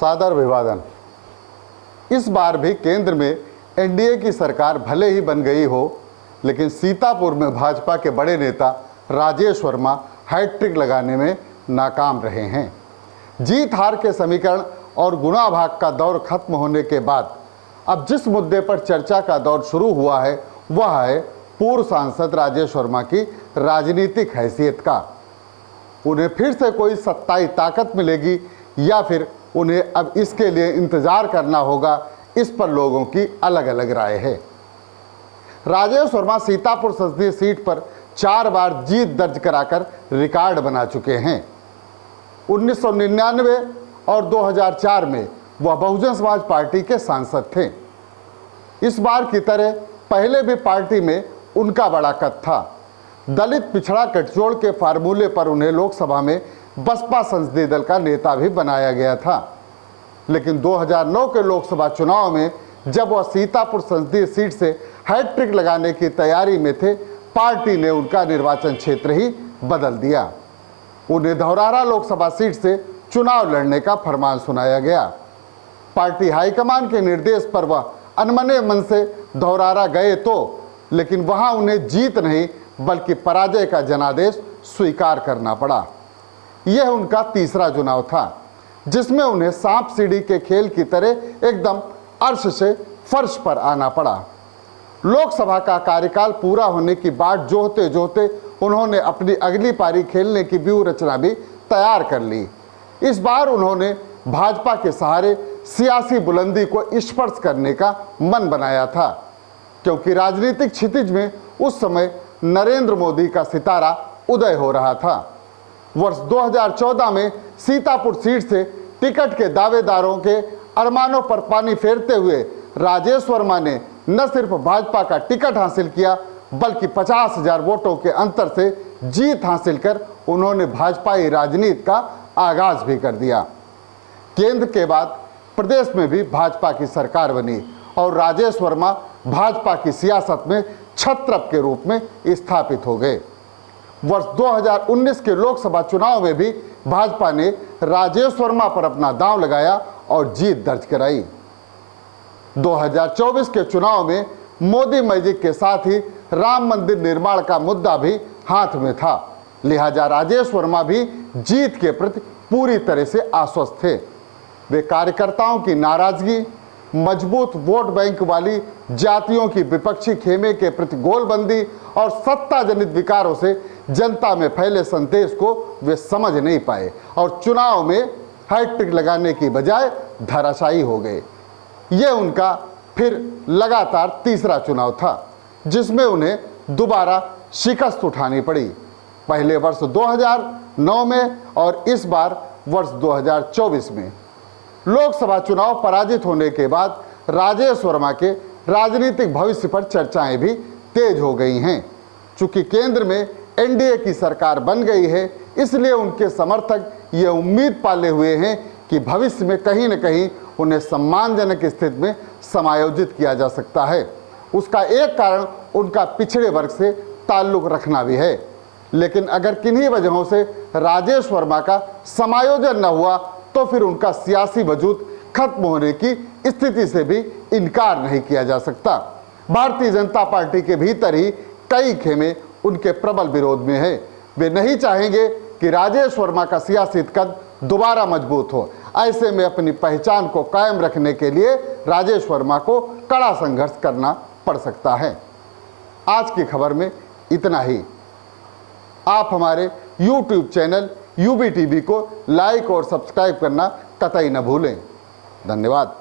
सादर अभिवादन। इस बार भी केंद्र में एनडीए की सरकार भले ही बन गई हो, लेकिन सीतापुर में भाजपा के बड़े नेता राजेश वर्मा हैट्रिक लगाने में नाकाम रहे हैं। जीत हार के समीकरण और गुणा भाग का दौर खत्म होने के बाद अब जिस मुद्दे पर चर्चा का दौर शुरू हुआ है वह है पूर्व सांसद राजेश वर्मा की राजनीतिक हैसियत का। उन्हें फिर से कोई सत्ताई ताकत मिलेगी या फिर उन्हें अब इसके लिए इंतजार करना होगा, इस पर लोगों की अलग अलग राय है। राजेश वर्मा सीतापुर संसदीय सीट पर 4 बार जीत दर्ज कराकर रिकॉर्ड बना चुके हैं। 1999 और 2004 में वह बहुजन समाज पार्टी के सांसद थे। इस बार की तरह पहले भी पार्टी में उनका बड़ा कद था। दलित पिछड़ा गठजोड़ के फार्मूले पर उन्हें लोकसभा में बसपा संसदीय दल का नेता भी बनाया गया था। लेकिन 2009 के लोकसभा चुनाव में जब वह सीतापुर संसदीय सीट से हैट्रिक लगाने की तैयारी में थे, पार्टी ने उनका निर्वाचन क्षेत्र ही बदल दिया। उन्हें धौरारा लोकसभा सीट से चुनाव लड़ने का फरमान सुनाया गया। पार्टी हाईकमान के निर्देश पर वह अनमने मन से धौरारा गए लेकिन वहां उन्हें जीत नहीं बल्कि पराजय का जनादेश स्वीकार करना पड़ा। यह उनका तीसरा चुनाव था जिसमें उन्हें सांप सीढ़ी के खेल की तरह एकदम अर्श से फर्श पर आना पड़ा। लोकसभा का कार्यकाल पूरा होने की बाट जोहते जोहते उन्होंने अपनी अगली पारी खेलने की व्यूह रचना भी तैयार कर ली। इस बार उन्होंने भाजपा के सहारे सियासी बुलंदी को स्पर्श करने का मन बनाया था, क्योंकि राजनीतिक क्षितिज में उस समय नरेंद्र मोदी का सितारा उदय हो रहा था। वर्ष 2014 में सीतापुर सीट से टिकट के दावेदारों के अरमानों पर पानी फेरते हुए राजेश वर्मा ने न सिर्फ भाजपा का टिकट हासिल किया बल्कि 50,000 वोटों के अंतर से जीत हासिल कर उन्होंने भाजपाई राजनीति का आगाज भी कर दिया। केंद्र के बाद प्रदेश में भी भाजपा की सरकार बनी और राजेश वर्मा भाजपा की सियासत में छत्रप के रूप में स्थापित हो गए। वर्ष 2019 के लोकसभा चुनाव में भी भाजपा ने राजेश वर्मा पर अपना दांव लगाया और जीत दर्ज कराई। 2024 के चुनाव में मोदी मैजिक के साथ ही राम मंदिर निर्माण का मुद्दा भी हाथ में था, लिहाजा राजेश वर्मा भी जीत के प्रति पूरी तरह से आश्वस्त थे। वे कार्यकर्ताओं की नाराजगी, मजबूत वोट बैंक वाली जातियों की विपक्षी खेमे के प्रति गोलबंदी और सत्ता जनित विकारों से जनता में फैले संदेश को वे समझ नहीं पाए और चुनाव में हैट्रिक लगाने की बजाय धराशायी हो गए। यह उनका फिर लगातार तीसरा चुनाव था जिसमें उन्हें दोबारा शिकस्त उठानी पड़ी, पहले वर्ष 2009 में और इस बार वर्ष 2024 में। लोकसभा चुनाव पराजित होने के बाद राजेश वर्मा के राजनीतिक भविष्य पर चर्चाएं भी तेज हो गई हैं। चूंकि केंद्र में एनडीए की सरकार बन गई है, इसलिए उनके समर्थक ये उम्मीद पाले हुए हैं कि भविष्य में कहीं न कहीं उन्हें सम्मानजनक स्थिति में समायोजित किया जा सकता है। उसका एक कारण उनका पिछड़े वर्ग से ताल्लुक रखना भी है। लेकिन अगर किन्हीं वजहों से राजेश वर्मा का समायोजन न हुआ तो फिर उनका सियासी वजूद खत्म होने की स्थिति से भी इनकार नहीं किया जा सकता। भारतीय जनता पार्टी के भीतर ही कई खेमे उनके प्रबल विरोध में है। वे नहीं चाहेंगे कि राजेश वर्मा का सियासी कद दोबारा मजबूत हो। ऐसे में अपनी पहचान को कायम रखने के लिए राजेश वर्मा को कड़ा संघर्ष करना पड़ सकता है। आज की खबर में इतना ही। आप हमारे YouTube चैनल UBTV को लाइक और सब्सक्राइब करना कतई न भूलें। धन्यवाद।